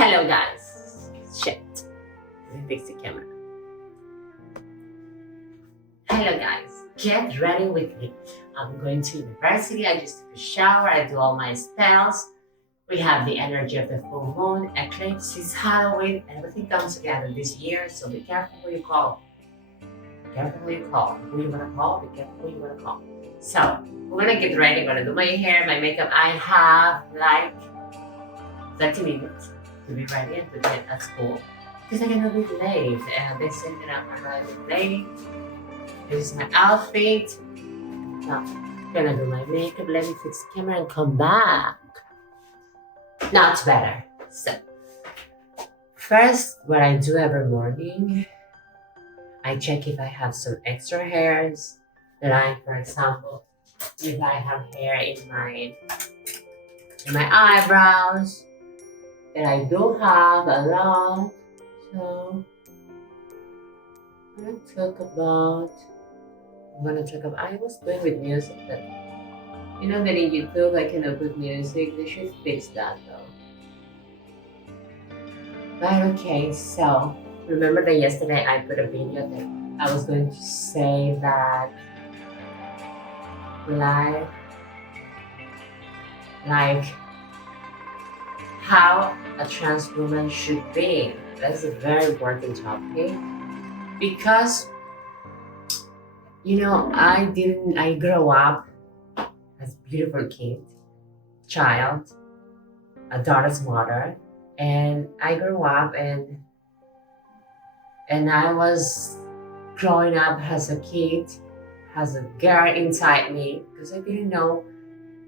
Hello guys. Shit. Let me fix the camera. Hello guys. Get ready with me. I'm going to university. I just took a shower. I do all my spells. We have the energy of the full moon, eclipses, Halloween, everything comes together this year. So be careful who you call. Be careful who you call. Who you wanna call? Be careful who you wanna call. So we're gonna get ready. I'm gonna do my hair, my makeup. I have like 30 minutes to be ready and to get at school because I'm gonna be late. And they said that I'm arriving late. This is my outfit. Now, I'm gonna do my makeup. Let me fix the camera and come back. Now it's better. So, first, what I do every morning, I check if I have some extra hairs that for example, if I have hair in my eyebrows, that I do have a lot. So, I'm gonna talk about, I was doing with music, but you know that in YouTube I cannot put music. They should fix that though. But okay, so remember that yesterday I put a video that I was going to say that like how a trans woman should be. That's a very important topic because I grew up as a beautiful child, a daughter's mother, and I grew up and I was growing up as a kid, as a girl inside me, because I didn't know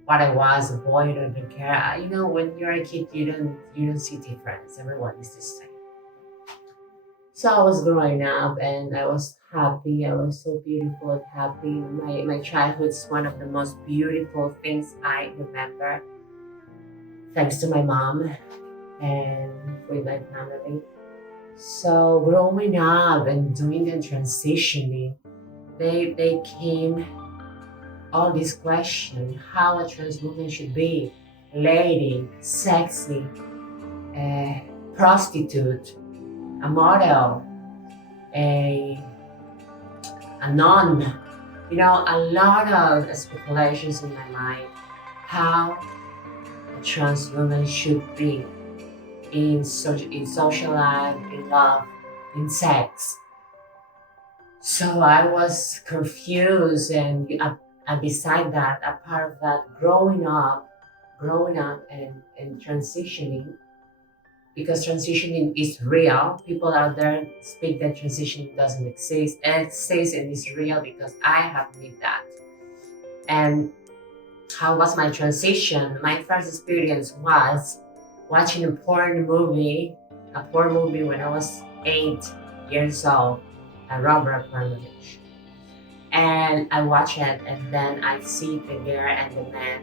what I was, a boy or a girl. When you're a kid, you don't see difference. Everyone is the same. So I was growing up and I was happy. I was so beautiful and happy. My childhood is one of the most beautiful things I remember. Thanks to my mom and with my family. So growing up and doing the transitioning, they came all these questions, how a trans woman should be, lady, sexy, a prostitute, a model, a nun, a lot of speculations in my mind, how a trans woman should be in social life, in love, in sex. So I was confused, and beside that, a part of that, growing up and transitioning, because transitioning is real. People out there speak that transitioning doesn't exist. It exists and it's real because I have lived that. And how was my transition? My first experience was watching a porn movie when I was 8 years old, a Robert Abramovich. And I watch it and then I see the girl and the man.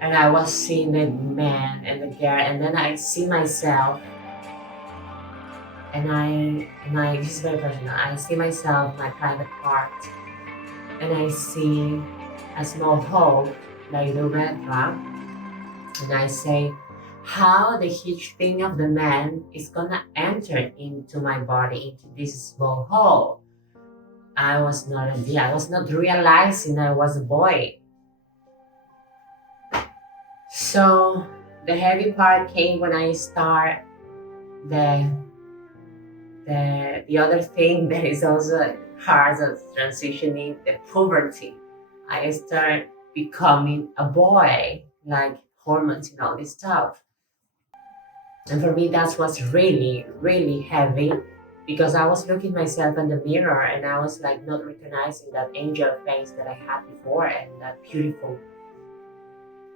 And I was seeing the man and the girl, and then I see myself, and I this is very personal. I see myself, my private part, and I see a small hole, like the red drop, and I say, how the huge thing of the man is gonna enter into my body, into this small hole. I was not realizing I was a boy. So the heavy part came when I start the other thing that is also hard of transitioning, the puberty. I start becoming a boy, like hormones and all this stuff. And for me, that was really, really heavy because I was looking myself in the mirror and I was like not recognizing that angel face that I had before and that beautiful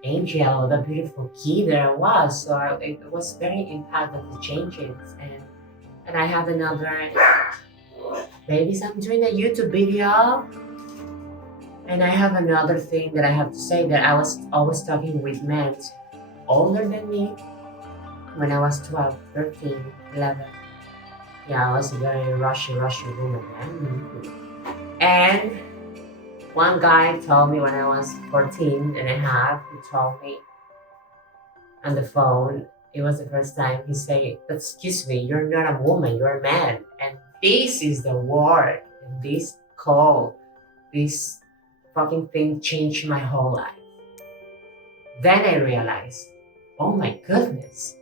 angel, the beautiful kid that I was. So it was very impactful, the changes. And I have another, babies, I'm doing a YouTube video. And I have another thing that I have to say, that I was always talking with men older than me when I was 12, 13, 11. Yeah, I was a very rushy woman then. And one guy told me when I was 14 and a half, he told me on the phone, it was the first time he said, "Excuse me, you're not a woman, you're a man." And this is the word, and this call, this fucking thing changed my whole life. Then I realized, oh my goodness,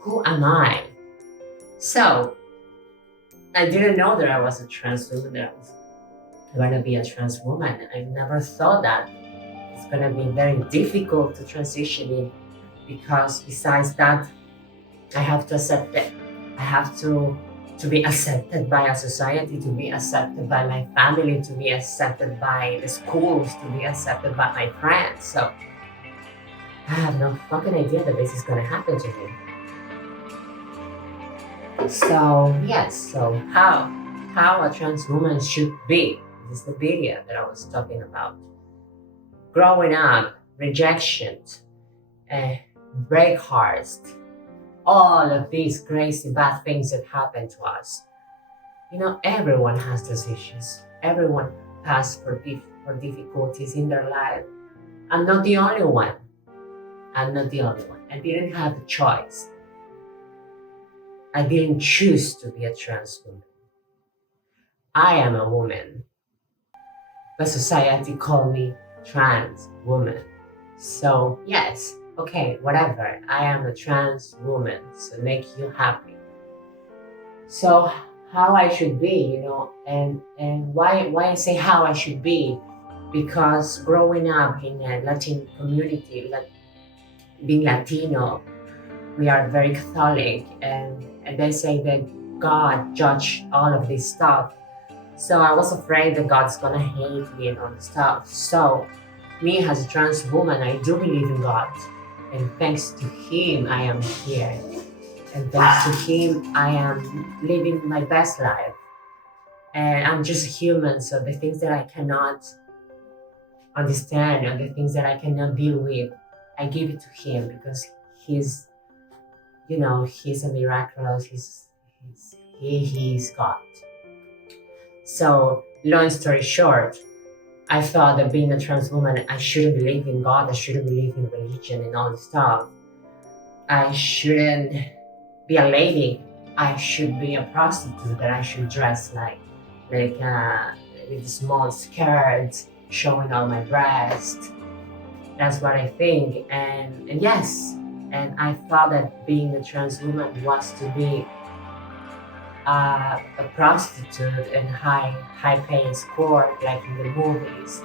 who am I? So I didn't know that I was a trans woman, that I was going to be a trans woman. I never thought that it's going to be very difficult to transition in, because besides that, I have to accept it. I have to be accepted by a society, to be accepted by my family, to be accepted by the schools, to be accepted by my friends. So I have no fucking idea that this is gonna happen to me. So yes, so how a trans woman should be. This is the video that I was talking about. Growing up, rejection, break hearts, all of these crazy bad things that happen to us. You know, everyone has those issues. Everyone passes for difficulties in their life. I'm not the only one. I'm not the only one. I didn't have a choice. I didn't choose to be a trans woman. I am a woman, but society called me trans woman. So yes, okay, whatever. I am a trans woman, so make you happy. So how I should be, and why I say how I should be, because growing up in a Latin community, being Latino, we are very Catholic, and they say that God judged all of this stuff. So I was afraid that God's gonna hate me and all this stuff. So me as a trans woman, I do believe in God, and thanks to Him, I am here. And thanks to Him, I am living my best life. And I'm just a human, so the things that I cannot understand and the things that I cannot deal with, I give it to Him, because He's a miraculous, He's God. So long story short, I thought that being a trans woman, I shouldn't believe in God, I shouldn't believe in religion and all this stuff. I shouldn't be a lady. I should be a prostitute, that I should dress like with small skirts, showing all my breasts. That's what I think. And yes, and I thought that being a trans woman was to be a prostitute and high paying sport, like in the movies,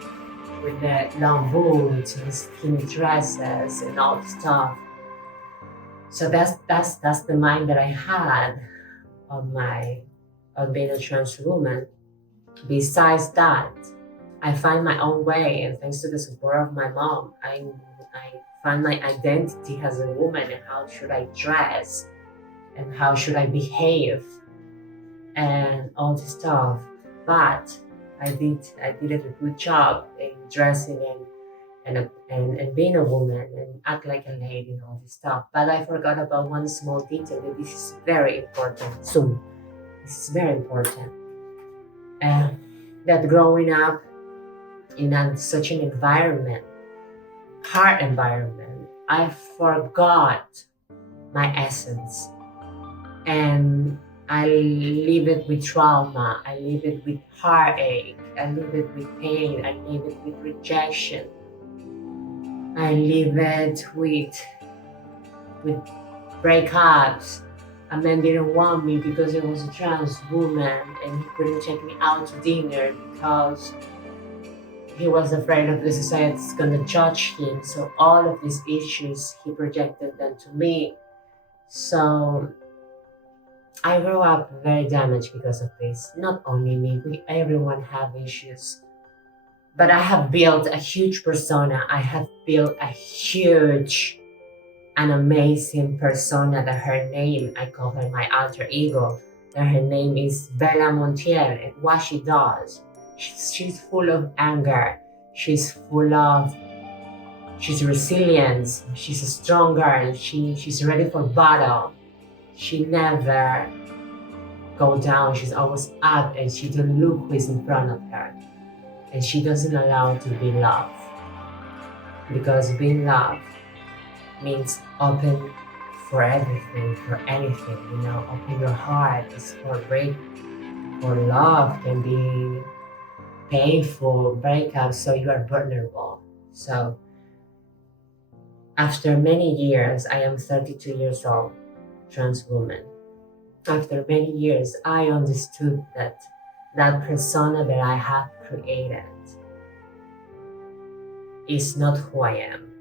with the long boots and skinny dresses and all the stuff. So that's the mind that I had on being a trans woman. Besides that, I find my own way, and thanks to the support of my mom, I find my identity as a woman, and how should I dress, and how should I behave, and all this stuff. But I did a good job in dressing and being a woman and act like a lady and all this stuff. But I forgot about one small detail, that this is very important. So this is very important. That growing up in such an environment, hard environment, I forgot my essence. And I live it with trauma, I live it with heartache, I live it with pain, I live it with rejection. I live it with breakups. A man didn't want me because I was a trans woman, and he couldn't take me out to dinner because he was afraid of the society's gonna judge him. So all of these issues, he projected them to me. So I grew up very damaged because of this. Not only me, everyone have issues. But I have built a huge persona. I have built a huge and amazing persona, that her name, I call her my alter ego, that her name is Bella Montiel, and what she does, she's full of anger, she's resilient, she's a strong girl, she's ready for battle. She never go down, she's always up, and she don't look who is in front of her. And she doesn't allow to be loved. Because being loved means open for everything, for anything, open your heart. It's for break, for love can be painful, breakup, so you are vulnerable. So after many years, I am 32 years old, trans woman. After many years, I understood that that persona that I have created is not who I am.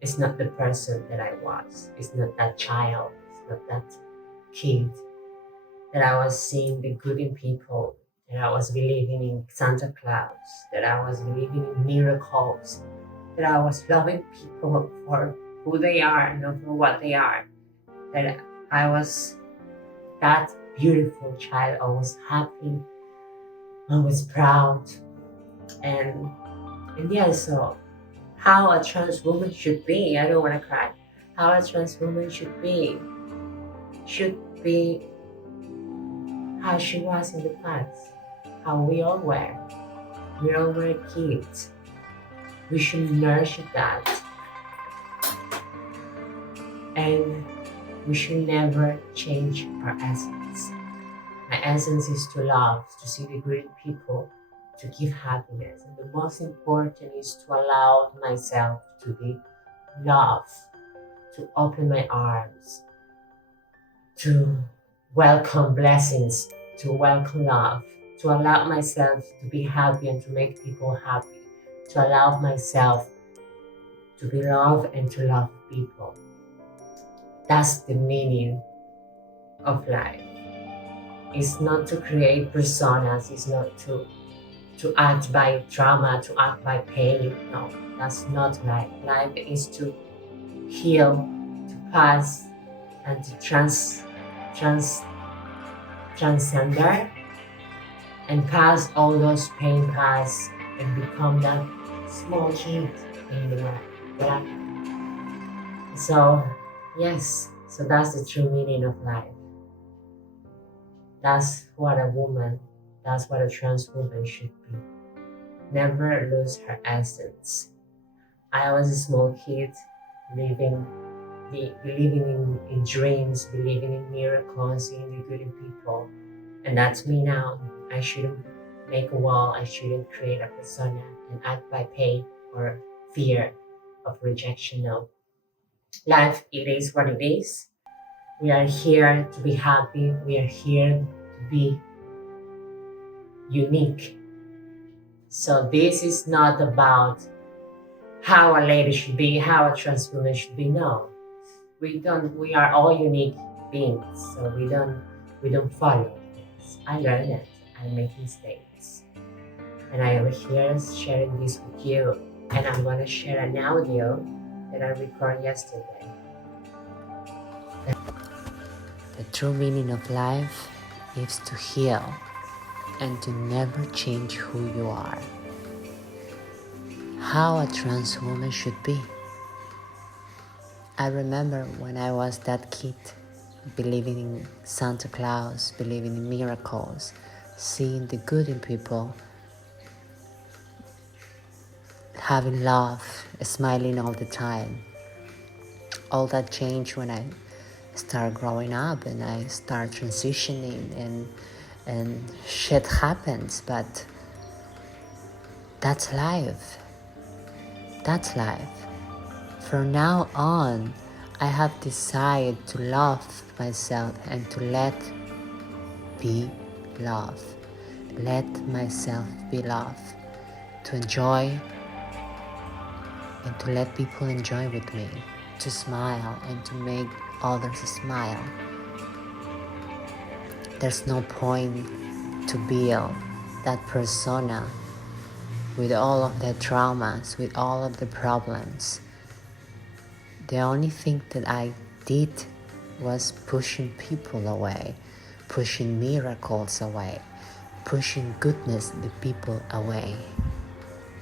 It's not the person that I was. It's not that child. It's not that kid that I was seeing the good in people, that I was believing in Santa Claus, that I was believing in miracles, that I was loving people for who they are, not for what they are, that I was that beautiful child, always happy, always proud, and yeah, so how a trans woman should be, I don't want to cry, how a trans woman should be how she was in the past, how we all were. We all were kids. We should nurture that. And we should never change our essence. My essence is to love, to see the good in people, to give happiness. And the most important is to allow myself to be loved, to open my arms, to welcome blessings, to welcome love, to allow myself to be happy and to make people happy, to allow myself to be loved and to love people. That's the meaning of life. It's not to create personas, it's not to act by trauma, to act by pain. No, that's not life. Life is to heal, to pass, and to transcend and pass all those pain paths and become that small kid in the world. Yeah. So yes, so that's the true meaning of life. That's what that's what a trans woman should be. Never lose her essence. I was a small kid, believing in dreams, believing in miracles, seeing the good in people. And that's me now. I shouldn't make a wall, I shouldn't create a persona and act by pain or fear of rejection. No. Life, it is what it is. We are here to be happy. We are here to be unique. So this is not about how a lady should be, how a trans woman should be. No, we are all unique beings. So we don't follow this. I learned it. I make mistakes. And I am here sharing this with you. And I'm going to share an audio that I recorded yesterday. The true meaning of life is to heal and to never change who you are. How a trans woman should be. I remember when I was that kid, believing in Santa Claus, believing in miracles, seeing the good in people, having love, smiling all the time. All that changed when I start growing up and I start transitioning and shit happens, but that's life. That's life. From now on, I have decided to love myself and to let be love. Let myself be loved. To enjoy and to let people enjoy with me. To smile and to make others smile. There's no point to build that persona with all of the traumas, with all of the problems. The only thing that I did was pushing people away, pushing miracles away, pushing goodness, the people away.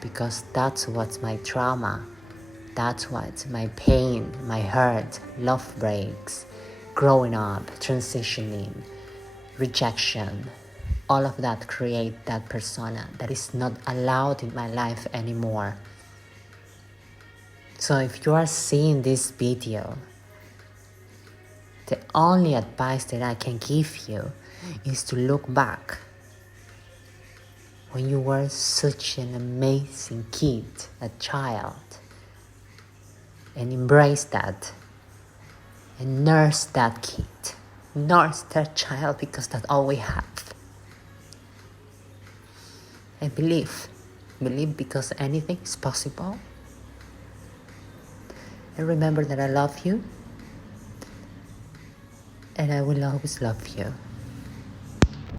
Because that's what's my trauma. That's what's my pain, my hurt, love breaks, growing up, transitioning, rejection. All of that create that persona that is not allowed in my life anymore. So if you are seeing this video The only advice that I can give you is to look back when you were such an amazing kid, a child, and embrace that and nurse that kid, nurse that child, because that's all we have. And believe because anything is possible. And remember that I love you, and I will always love you.